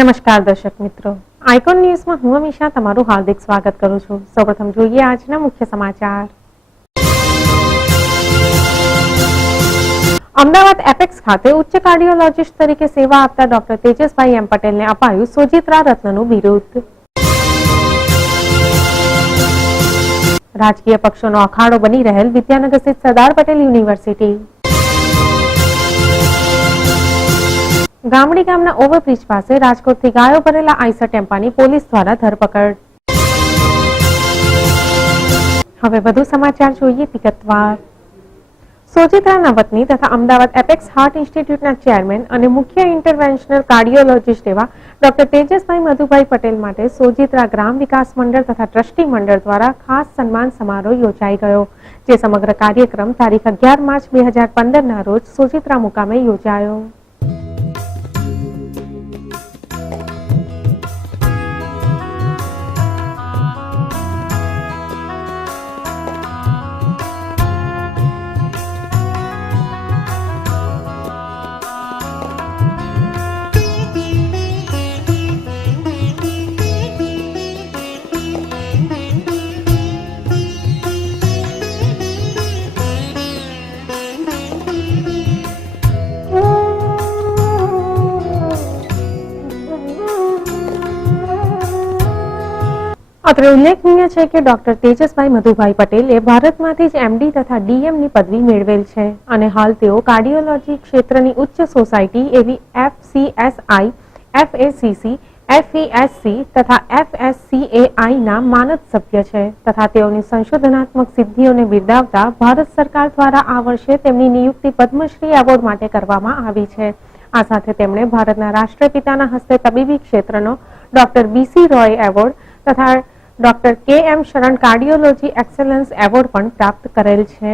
નમસ્કાર દર્શક મિત્રો, આઇકોન ન્યૂઝમાં હું અમીષા તમારું હાર્દિક સ્વાગત કરું છું। સૌપ્રથમ જોઈએ આજના મુખ્ય સમાચાર। અમદાવાદ એપેક્સ ખાતે ઉચ્ચ કાર્ડિયોલોજિસ્ટ તરીકે સેવા આપતા ડોક્ટર તેજસભાઈ એમ પટેલને અપાયું સોજિત્રા રત્નનું બિરુદ। રાજકીય પક્ષોનો અખાડો બની રહેલ વિદ્યાનગર સ્થિત સરદાર પટેલ યુનિવર્સિટી। ગામડી ગામના ઓવરબ્રિજ પાસે રાજકોટથી ગાયો ભરેલા આઈસર ટેમ્પાની પોલીસ દ્વારા ધરપકડ। હવે વધુ સમાચાર જોઈએ વિગતવાર। સોજિત્રાના વતની તથા અમદાવાદ એપેક્સ હાર્ટ ઇન્સ્ટિટ્યૂટના ચેરમેન અને મુખ્ય ઇન્ટરવેન્શનલ કાર્ડિયોલોજિસ્ટ એવા ડોક્ટર તેજસભાઈ મધુભાઈ પટેલ માટે સોજિત્રા ગ્રામ વિકાસ મંડળ તથા ટ્રસ્ટી મંડળ દ્વારા ખાસ સન્માન સમારોહ યોજાઈ ગયો, જે સમગ્ર કાર્યક્રમ તારીખ 11 માર્ચ 2015ના રોજ સોજિત્રા મુકામે યોજાયો। અત્રે ઉલ્લેખનીય છે કે ડોક્ટર તેજસભાઈ મધુભાઈ પટેલે ભારતમાંથી જ એમડી તથા ડીએમની પદવી મેળવેલ છે અને હાલ તેઓ કાર્ડિયોલોજી ક્ષેત્રની ઉચ્ચ સોસાયટી એવી FCSI, FACC, FESC તથા FSCAI ના માનદ સભ્ય છે તથા તેઓની સંશોધનાત્મક સિદ્ધિઓને બિરદાવતા ભારત સરકાર દ્વારા આ વર્ષે તેમની નિયુક્તિ પદ્મશ્રી એવોર્ડ માટે કરવામાં આવી છે। આ સાથે તેમણે ભારતના રાષ્ટ્રપિતાના હસ્તે તબીબી ક્ષેત્રનો ડોક્ટર BC રોય એવોર્ડ તથા ડોક્ટર KM શરણ કાર્ડિયોલોજી એક્સેલન્સ એવોર્ડ પણ પ્રાપ્ત કરેલ છે।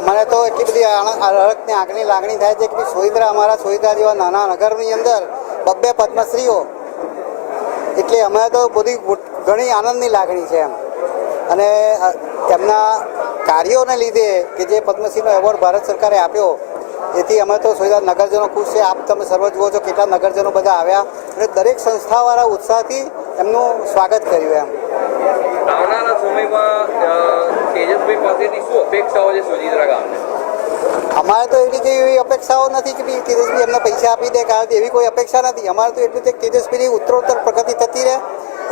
અમારે તો એટલી બધી હરખની આગની લાગણી થાય છે કે સોજિત્રા અમારા સોજિત્રા જેવા નાના નગરની અંદર 2 પદ્મશ્રીઓ, એટલે અમારે તો બધી ઘણી આનંદની લાગણી છે એમ। અને તેમના કાર્યોને લીધે કે જે પદ્મશ્રીનો એવોર્ડ ભારત સરકારે આપ્યો, એથી અમે તો સોજિત્રા નગરજનો ખુશ છે। આપ તમે સર્વ જુઓ છો કેટલા નગરજનો બધા આવ્યા અને દરેક સંસ્થાવાળા ઉત્સાહથી એમનું સ્વાગત કર્યું એમ। આવનારા સમયમાં તેજસભાઈ પાસેથી શું અપેક્ષાઓ છે સોજિત્રા ગામને? અમારે તો એવી અપેક્ષાઓ નથી કે તેજસભાઈ એમને પૈસા આપી દે, કારણ કે એવી કોઈ અપેક્ષા નથી। અમારે તો એટલું છે કે તેજસભાઈની ઉત્તરોત્તર પ્રગતિ થતી રહે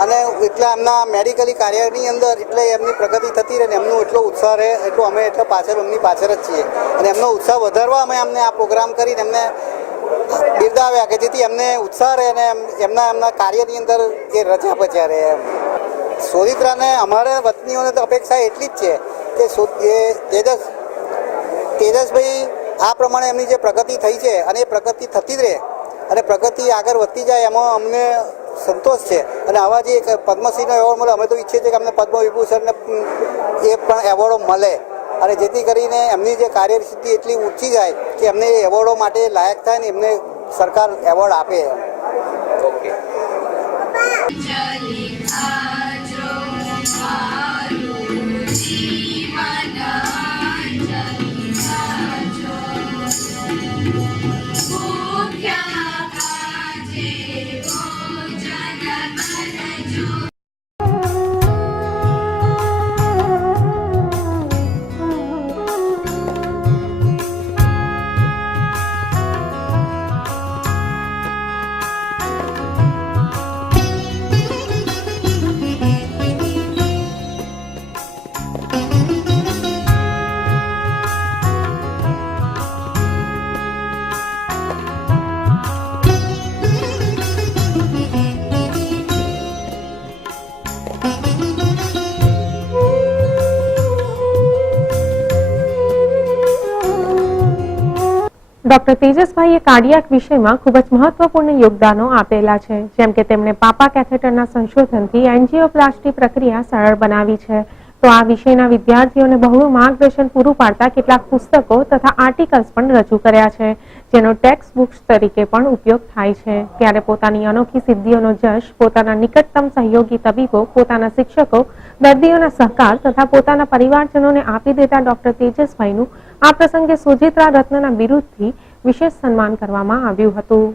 અને એટલા એમના મેડિકલી કાર્યની અંદર એટલે એમની પ્રગતિ થતી રહે ને એમનો એટલો ઉત્સાહ રહે, એટલું અમે એટલે પાછળ એમની પાછળ જ છીએ અને એમનો ઉત્સાહ વધારવા અમે અમને આ પ્રોગ્રામ કરીને એમને બિરદાવ્યા કે જેથી એમને ઉત્સાહ રહે અને એમના કાર્યની અંદર એ રચા પચ્યા રહે એમ। સોજિત્રાને અમારા વતનીઓને તો અપેક્ષા એટલી જ છે કે તેજસભાઈ આ પ્રમાણે એમની જે પ્રગતિ થઈ છે અને એ પ્રગતિ થતી જ રહે અને પ્રગતિ આગળ વધતી જાય એમાં અમને સંતોષ છે। અને આવા જે પદ્મશ્રીનો એવોર્ડ મળે, અમે તો ઈચ્છીએ છીએ કે અમને પદ્મ વિભૂષણને એ પણ એવોર્ડો મળે અને જેથી કરીને એમની જે કાર્યસિદ્ધિ એટલી ઊંચી જાય કે એમને એ એવોર્ડો માટે લાયક થાય ને એમને સરકાર એવોર્ડ આપે એમ। ઓકે। ડોક્ટર તેજસભાઈએ કાર્ડિયાક વિષયમાં ખૂબ જ મહત્વપૂર્ણ યોગદાનો આપેલા છે, જેમ કે તેમણે પાપા કેથેટરના સંશોધનથી એન્જિયોપ્લાસ્ટી પ્રક્રિયા સરળ બનાવી છે। તો આ વિષયના વિદ્યાર્થીઓને બહુ માર્ગદર્શન પૂરું પાડતા કેટલાક પુસ્તકો તથા આર્ટિકલ્સ પણ રજૂ કર્યા છે, જેનો ટેક્સ્ટ બુક્સ તરીકે પણ ઉપયોગ થાય છે। ત્યારે પોતાની અનોખી સિદ્ધિઓનો જશ પોતાના નિકટતમ સહયોગી તબીબો, પોતાના શિક્ષકો, દર્દીઓના સહકાર તથા પોતાના પરિવારજનોને આપી દેતા ડોક્ટર તેજસભાઈનું આ પ્રસંગે સોજિત્રા રત્નના બિરુદથી વિશેષ સન્માન કરવામાં આવ્યું હતું।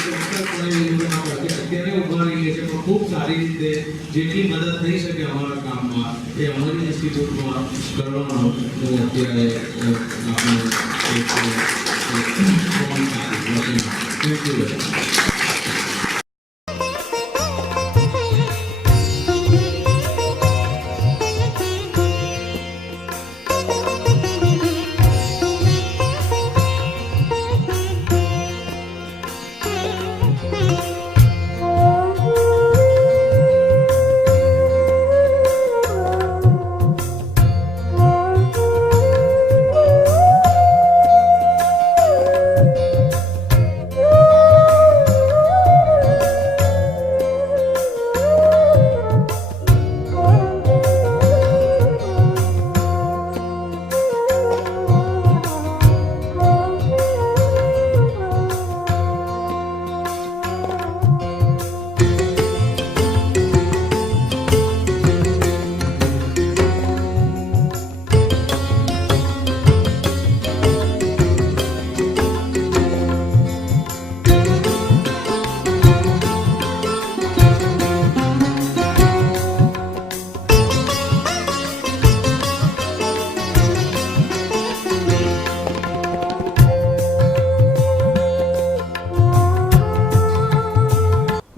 ચોક્કસપણે એ લોકો ના હોય અત્યારે ઉભા રહીએ છીએ પણ ખૂબ સારી રીતે જેટલી મદદ થઈ શકે અમારા કામમાં એ અમારી ઇન્સ્ટિટ્યૂટમાં કરવાનો હું અત્યારે આપણે thank you.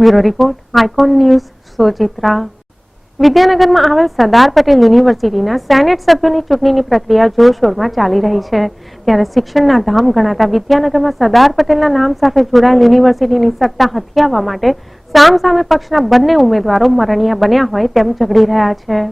Bureau report icon news Sojitra. વિદ્યાનગરમાં આવેલ સરદાર પટેલ યુનિવર્સિટીના સેનેટ સભ્યોની ચૂંટણીની પ્રક્રિયા જોરશોરમાં ચાલી રહી છે. ત્યારે શિક્ષણના ધામ ગણાતા વિદ્યાનગરમાં સરદાર પટેલના નામ સાથે જોડાયેલ યુનિવર્સિટીની સત્તા હથિયાવવા માટે સામસામે પક્ષના બંને ઉમેદવારો મરણિયા બન્યા હોય તેમ ઝઘડી રહ્યા છે.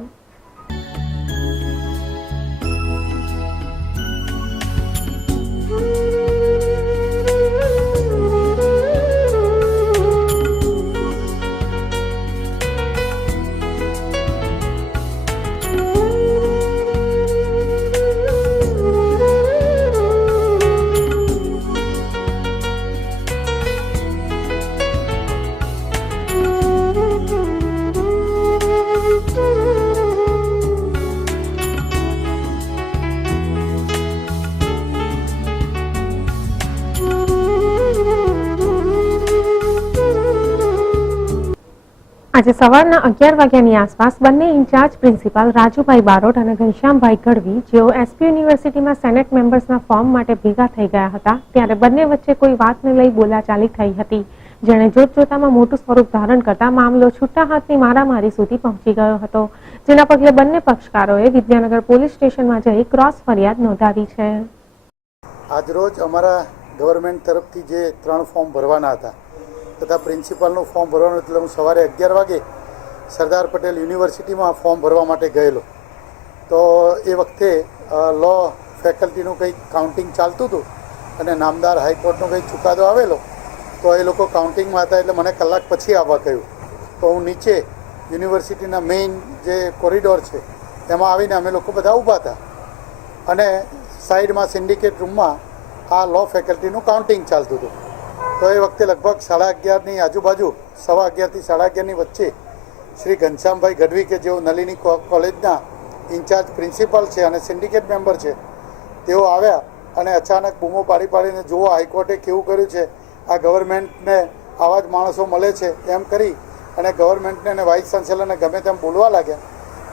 આજે સવારના 11 વાગ્યાની આસપાસ બંને ઇન્ચાર્જ પ્રિન્સિપાલ રાજુભાઈ બારોટ અને ઘનશ્યામભાઈ ગઢવી જેઓ એસપી યુનિવર્સિટીમાં સેનેટ મેમ્બર્સના ફોર્મ માટે ભેગા થઈ ગયા હતા ત્યારે બંને વચ્ચે કોઈ વાતને લઈ બોલાચાલી થઈ હતી, જેણે જોતજોતામાં મોટું સ્વરૂપ ધારણ કરતા મામલો છૂટા હાથની મારામારી સુધી પહોંચી ગયો હતો, જેના પગલે બંને પક્ષકારોએ વિદ્યાનગર પોલીસ સ્ટેશનમાં જઈ ક્રોસ ફરિયાદ નોંધાવી છે. આજરોજ અમારા ગવર્મેન્ટ તરફથી જે 3 ફોર્મ ભરવાના હતા તથા પ્રિન્સિપાલનું ફોર્મ ભરવાનું એટલે હું સવારે 11 વાગે સરદાર પટેલ યુનિવર્સિટીમાં ફોર્મ ભરવા માટે ગયેલો. તો એ વખતે લો ફેકલ્ટીનું કંઈક કાઉન્ટિંગ ચાલતું હતું અને નામદાર હાઈકોર્ટનો કંઈક ચુકાદો આવેલો, તો એ લોકો કાઉન્ટિંગમાં હતા એટલે મને કલાક પછી આવવા કહ્યું. તો હું નીચે યુનિવર્સિટીના મેઇન જે કોરિડોર છે એમાં આવીને અમે લોકો બધા ઊભા હતા અને સાઈડમાં સિન્ડિકેટ રૂમમાં આ લો ફેકલ્ટીનું કાઉન્ટિંગ ચાલતું હતું. તો એ વખતે લગભગ 11:30ની આજુબાજુ 11:15 થી 11:30ની વચ્ચે શ્રી ઘનશ્યામભાઈ ગઢવી કે જેઓ નલિની કોલેજના ઇન્ચાર્જ પ્રિન્સિપાલ છે અને સિન્ડિકેટ મેમ્બર છે, તેઓ આવ્યા અને અચાનક બૂમો પાડીને જુઓ હાઈકોર્ટે કેવું કર્યું છે, આ ગવર્મેન્ટને આવા જ માણસો મળે છે એમ કરી અને ગવર્મેન્ટને અને વાઇસ ચાન્સેલરને ગમે તેમ બોલવા લાગ્યા.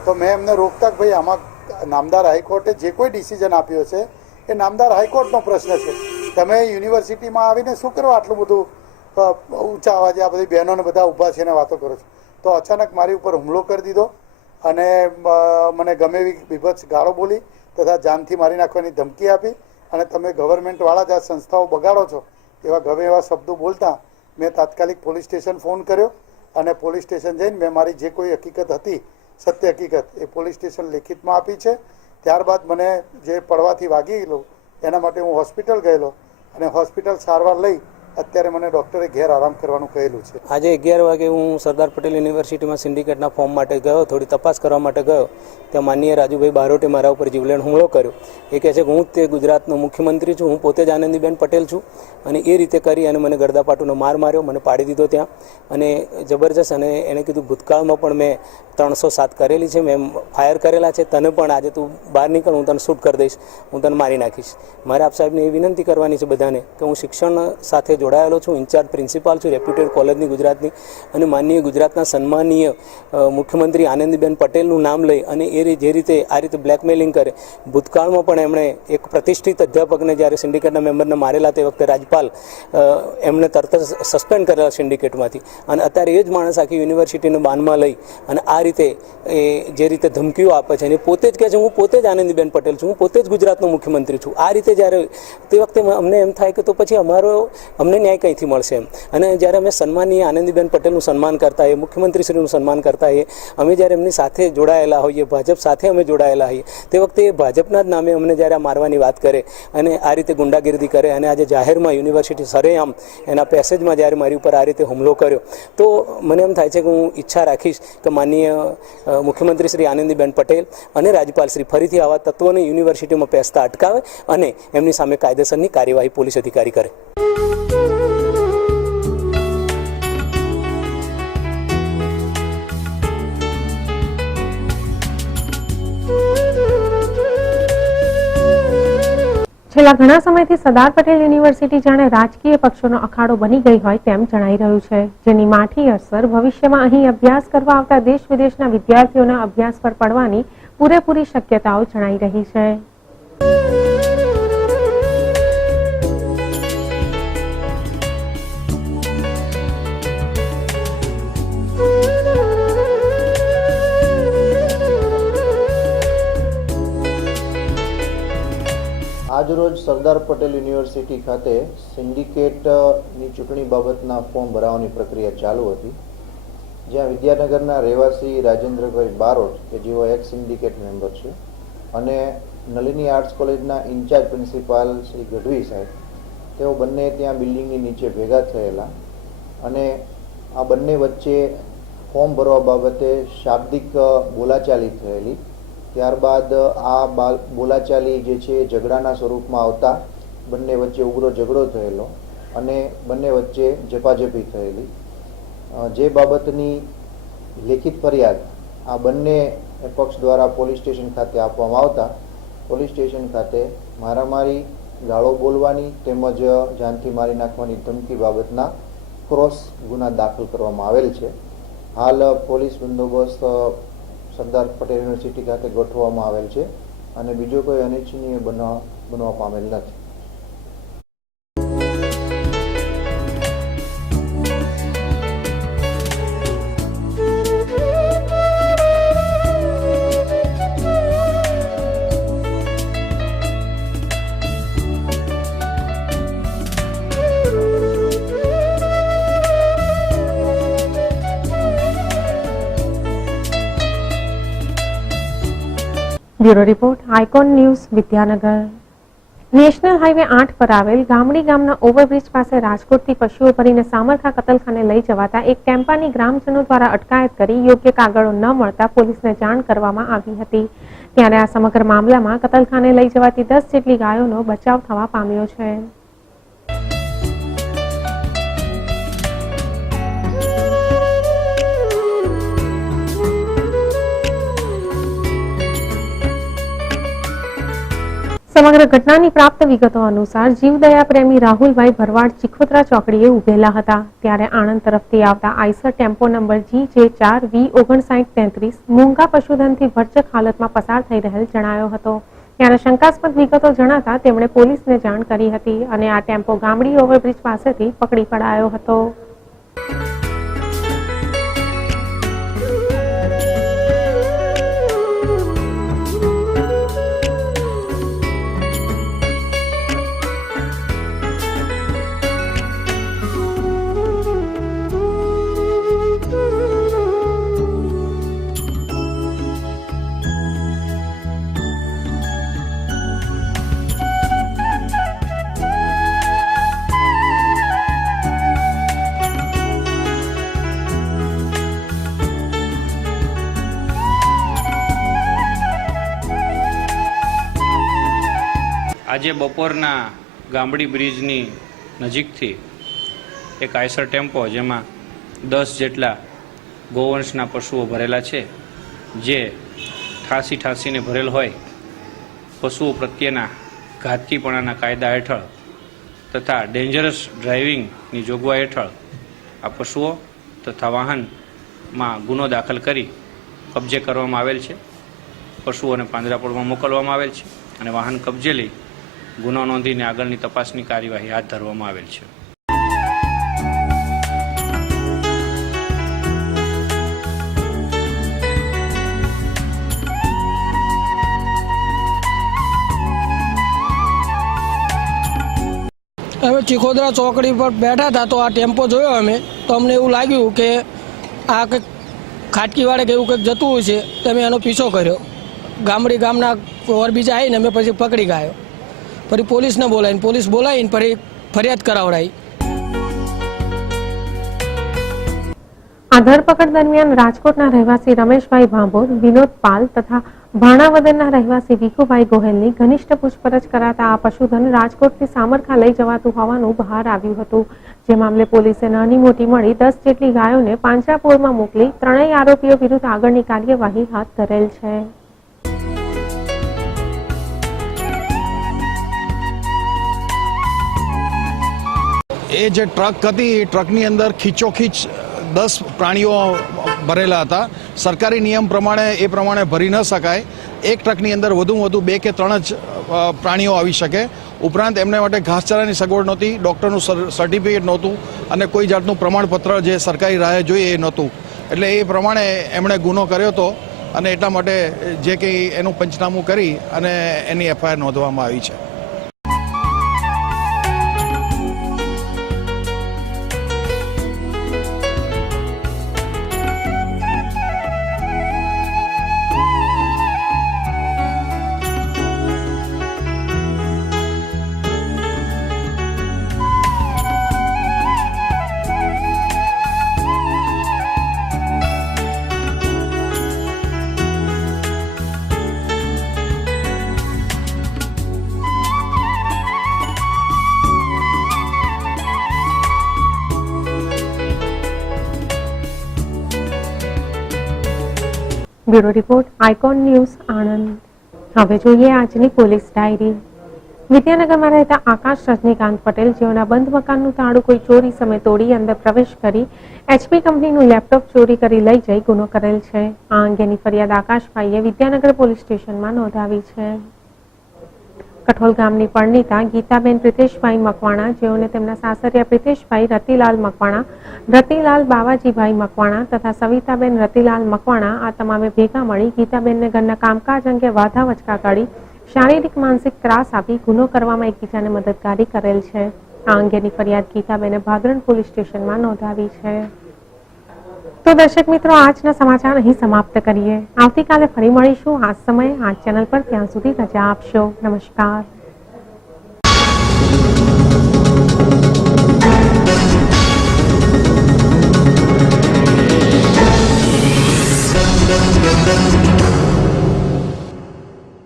તો મેં એમને રોકતા કે ભાઈ આમાં નામદાર હાઈકોર્ટે જે કોઈ ડિસિઝન આપ્યો છે એ નામદાર હાઈકોર્ટનો પ્રશ્ન છે, તમે યુનિવર્સિટીમાં આવીને શું કરો આટલું બધું ઊંચા અવાજે આ બધી બહેનોને બધા ઊભા છે ને વાતો કરો છો. તો અચાનક મારી ઉપર હુમલો કરી દીધો અને મને ગમે એવી બીભત્સ ગાળો બોલી તથા જાનથી મારી નાખવાની ધમકી આપી અને તમે ગવર્મેન્ટવાળા જ આ સંસ્થાઓ બગાડો છો એવા ગમે એવા શબ્દો બોલતા મેં તાત્કાલિક પોલીસ સ્ટેશન ફોન કર્યો અને પોલીસ સ્ટેશન જઈને મેં મારી જે કોઈ હકીકત હતી સત્ય હકીકત એ પોલીસ સ્ટેશન લેખિતમાં આપી છે. ત્યારબાદ મને જે પડવાથી વાગી ગયેલું એના માટે હું હોસ્પિટલ ગયેલો અને હોસ્પિટલ સારવાર લઈ અત્યારે મને ડૉક્ટરે ઘેર આરામ કરવાનું કહેલું છે. આજે 11 વાગે હું સરદાર પટેલ યુનિવર્સિટીમાં સિન્ડિકેટના ફોર્મ માટે ગયો, થોડી તપાસ કરવા માટે ગયો. ત્યાં માનનીય રાજુભાઈ બારોટે મારા ઉપર જીવલેણ હુમલો કર્યો. એ કહે છે કે હું તે ગુજરાતનો મુખ્યમંત્રી છું, હું પોતે જ આનંદીબેન પટેલ છું અને એ રીતે કરી અને મને ગરદાપાટુનો માર માર્યો, મને પાડી દીધો ત્યાં અને જબરજસ્ત. અને એણે કીધું ભૂતકાળમાં પણ મેં 307 કરેલી છે, મેં ફાયર કરેલા છે. તને પણ આજે તું બહાર નીકળ, હું તને શૂટ કરી દઈશ, હું તને મારી નાખીશ. મારે આપ સાહેબને એ વિનંતી કરવાની છે બધાને કે હું શિક્ષણ સાથે જોડાયેલો છું, ઇન્ચાર્જ પ્રિન્સિપાલ છું રેપ્યુટેડ કોલેજની ગુજરાતની, અને માનનીય ગુજરાતના સન્માનીય મુખ્યમંત્રી આનંદીબેન પટેલનું નામ લઈ અને એ જે રીતે આ રીતે બ્લેકમેલિંગ કરે. ભૂતકાળમાં પણ એમણે એક પ્રતિષ્ઠિત અધ્યાપકને જ્યારે સિન્ડિકેટના મેમ્બરને મારેલા તે વખતે રાજપાલ એમને તરત જ સસ્પેન્ડ કરેલા સિન્ડિકેટમાંથી, અને અત્યારે એ જ માણસ આખી યુનિવર્સિટીને બાનમાં લઈ અને આ રીતે એ જે રીતે ધમકીઓ આપે છે, અને પોતે જ કહે છે હું પોતે જ આનંદીબેન પટેલ છું, હું પોતે જ ગુજરાતનો મુખ્યમંત્રી છું. આ રીતે જ્યારે તે વખતે અમને એમ થાય કે તો પછી અમને ન્યાય કંઈથી મળશે એમ. અને જ્યારે અમે સન્માનીય આનંદીબેન પટેલનું સન્માન કરતા હોઈએ, મુખ્યમંત્રીશ્રીનું સન્માન કરતા હોઈએ, અમે જ્યારે એમની સાથે જોડાયેલા હોઈએ, ભાજપ સાથે અમે જોડાયેલા હોઈએ, તે વખતે એ ભાજપના જ નામે અમને જ્યારે આ મારવાની વાત કરે અને આ રીતે ગુંડાગીરી કરે, અને આજે જાહેરમાં યુનિવર્સિટી સરેઆમ એના પેસેજમાં જ્યારે મારી ઉપર આ રીતે હુમલો કર્યો, તો મને એમ થાય છે કે હું ઈચ્છા રાખીશ કે માનનીય મુખ્યમંત્રી શ્રી આનંદીબેન પટેલ અને રાજ્યપાલ શ્રી ફરીથી આવા તત્વોને યુનિવર્સિટીમાં પેસતા અટકાવે અને એમની સામે કાયદેસરની કાર્યવાહી પોલીસ અધિકારી કરે. છેલ્લા ઘણા સમયથી સરદાર પટેલ યુનિવર્સિટી જાણે રાજકીય પક્ષોનો અખાડો બની ગઈ હોય તેમ જણાઈ રહ્યું છે, જેની માઠી અસર ભવિષ્યમાં અહીં અભ્યાસ કરવા આવતા દેશ વિદેશના વિદ્યાર્થીઓના અભ્યાસ પર પડવાની પૂરેપૂરી શક્યતાઓ જણાઈ રહી છે. આજરોજ સરદાર પટેલ યુનિવર્સિટી ખાતે સિન્ડિકેટની ચૂંટણી બાબતના ફોર્મ ભરાવાની પ્રક્રિયા ચાલુ હતી, જ્યાં વિદ્યાનગરના રહેવાસી રાજેન્દ્રભાઈ બારોટ કે જેઓ એક્સ સિન્ડિકેટ મેમ્બર છે, અને નલિની આર્ટ્સ કોલેજના ઇન્ચાર્જ પ્રિન્સિપાલ શ્રી ગઢવી સાહેબ, તેઓ બંને ત્યાં બિલ્ડિંગની નીચે ભેગા થયેલા, અને આ બંને વચ્ચે ફોર્મ ભરવા બાબતે શાબ્દિક બોલાચાલી થયેલી. ત્યારબાદ આ બોલાચાલી જે છે ઝઘડાના સ્વરૂપમાં આવતા બંને વચ્ચે ઉગ્ર ઝઘડો થયેલો અને બંને વચ્ચે ઝપાઝપી થયેલી, જે બાબતની લેખિત ફરિયાદ આ બંને પક્ષ દ્વારા પોલીસ સ્ટેશન ખાતે આપવામાં આવતા પોલીસ સ્ટેશન ખાતે મારામારી, ગાળો બોલવાની તેમજ જાનથી મારી નાખવાની ધમકી બાબતના ક્રોસ ગુના દાખલ કરવામાં આવેલ છે. હાલ પોલીસ બંદોબસ્ત સરદાર પટેલ યુનિવર્સિટી ખાતે ગોઠવવામાં આવેલ છે અને બીજો કોઈ અનિચ્છનીય બનવા પામેલ નથી. Bureau report, icon news, Vidyanagar. National highway 8 પર આવેલ ગામડી ગામના ઓવરબ્રિજ પાસે રાજકોટથી પશુઓ ભરીને સામરખા કતલખાને લઈ જવાતા એક ટેમ્પાની ગ્રામજનો દ્વારા અટકાયત કરી યોગ્ય કાગળો ન મળતા પોલીસને જાણ કરવામાં આવી હતી. ત્યારે આ સમગ્ર મામલામાં કતલખાને લઈ જવાતી 10 જેટલી ગાયોનો બચાવ થવા પામ્યો છે. સમગ્ર ઘટનાની પ્રાપ્ત વિગતો અનુસાર જીવદયા પ્રેમી રાહુલભાઈ ભરવાડ ચીખોતરા ચોકડીએ ઉભેલા હતા, ત્યારે આણંદ તરફથી આવતા આઈસર ટેમ્પો નંબર GJ4V5933 મૂંગા પશુધનથી ભરચક હાલતમાં પસાર થઈ રહેલ જણાયો હતો. ત્યારે શંકાસ્પદ વિગતો જણાતા તેમણે પોલીસને જાણ કરી હતી અને આ ટેમ્પો ગામડી ઓવરબ્રિજ પાસેથી પકડી પડાયો હતો. આજે બપોરના ગામડી બ્રિજની નજીકથી એક આઈસર ટેમ્પો જેમાં 10 જેટલા ગૌવંશના પશુઓ ભરેલા છે જે ઠાસીને ભરેલ હોય પશુઓ પ્રત્યેના ઘાતકીપણાના કાયદા હેઠળ તથા ડેન્જરસ ડ્રાઇવિંગની જોગવાઈ હેઠળ આ પશુઓ તથા વાહનમાં ગુનો દાખલ કરી કબજે કરવામાં આવેલ છે. પશુઓને પાંજરાપોળમાં મોકલવામાં આવેલ છે અને વાહન કબજે લઈ ગુનો નોંધીને આગળની તપાસની કાર્યવાહી હાથ ધરવામાં આવેલ છે. અમે ચીખોદરા ચોકડી પર બેઠા હતા તો આ ટેમ્પો જોયો અમે તો અમને એવું લાગ્યું કે આ કંઈક ખાટકીવાળે કે એવું કંઈક જતું હોય છે તો અમે એનો પીછો કર્યો. ગામના ઓર બીજા આવીને અમે પછી પકડી ગયો. ફરી પોલીસને બોલાવીને ફરી ફરિયાદ કરાવડાવી. આ ધરપકડ દરમિયાન રાજકોટના રહેવાસી રમેશભાઈ ભાંભોર, વિનોદ પાલ તથા ભાણાવદરના રહેવાસી ભીખુભાઈ ગોહેલની ઘનિષ્ઠ પૂછપરછ કરાતા આ પશુધન રાજકોટથી સામરખા લઈ જવાતું હોવાનું બહાર આવ્યું હતું. જે મામલે પોલીસે નાની મોટી મળી 10 જેટલી ગાયોને પાંજરાપોળમાં મોકલી ત્રણેય આરોપીઓ વિરુદ્ધ આગળની કાર્યવાહી હાથ ધરેલ છે. એ જે ટ્રક હતી એ ટ્રકની અંદર ખીચોખીચ 10 પ્રાણીઓ ભરેલા હતા. સરકારી નિયમ પ્રમાણે એ પ્રમાણે ભરી ન શકાય. એક ટ્રકની અંદર વધુમાં વધુ 2 કે 3 જ પ્રાણીઓ આવી શકે. ઉપરાંત એમને માટે ઘાસચારાની સગવડ નહોતી, ડૉક્ટરનું સર્ટિફિકેટ નહોતું અને કોઈ જાતનું પ્રમાણપત્ર જે સરકારી રાહે જોઈએ એ નહોતું. એટલે એ પ્રમાણે એમણે ગુનો કર્યો હતો અને એટલા માટે જે કંઈ એનું પંચનામું કરી અને એની એફઆઈઆર નોંધવામાં આવી છે. Bureau report, icon news, Anand. હવે જોઈએ આજની પોલીસ ડાયરી. વિદ્યાનગરમાં રહેતા આકાશ રજનીકાંત પટેલ, જેઓના બંધ મકાનનું તાળું કોઈ ચોરી સમયે તોડી અંદર પ્રવેશ કરી HP કંપનીનું લેપટોપ ચોરી કરી લઈ જઈ ગુનો કરેલ છે. આ અંગેની ફરિયાદ આકાશભાઈએ વિદ્યાનગર પોલીસ સ્ટેશનમાં નોંધાવી છે. કઠોલ ગામની પરણિતા ગીતાબેન પ્રિતેશભાઈ મકવાણા, જેઓને તેમના સાસરિયા પ્રિતેશભાઈ રતિલાલ મકવાણા, રતિલાલ બાવાજીભાઈ મકવાણા તથા સવિતાબેન રતિલાલ મકવાણા આ તમામે ભેગા મળી ગીતાબેનને ઘરના કામકાજ અંગે વાધા વચકા કરી શારીરિક માનસિક ત્રાસ આપી ગુનો કરવામાં એકબીજાને મદદગારી કરેલ છે. આ અંગેની ફરિયાદ ગીતાબેને ભાદરણ પોલીસ સ્ટેશનમાં નોંધાવી છે. તો દર્શક મિત્રો, આજના સમાચાર અહીં સમાપ્ત કરીએ. આવતીકાલે ફરી મળીશું આ સમયે આ ચેનલ પર. ત્યાં સુધી રજા આપશો. નમસ્કાર. Dum dum dum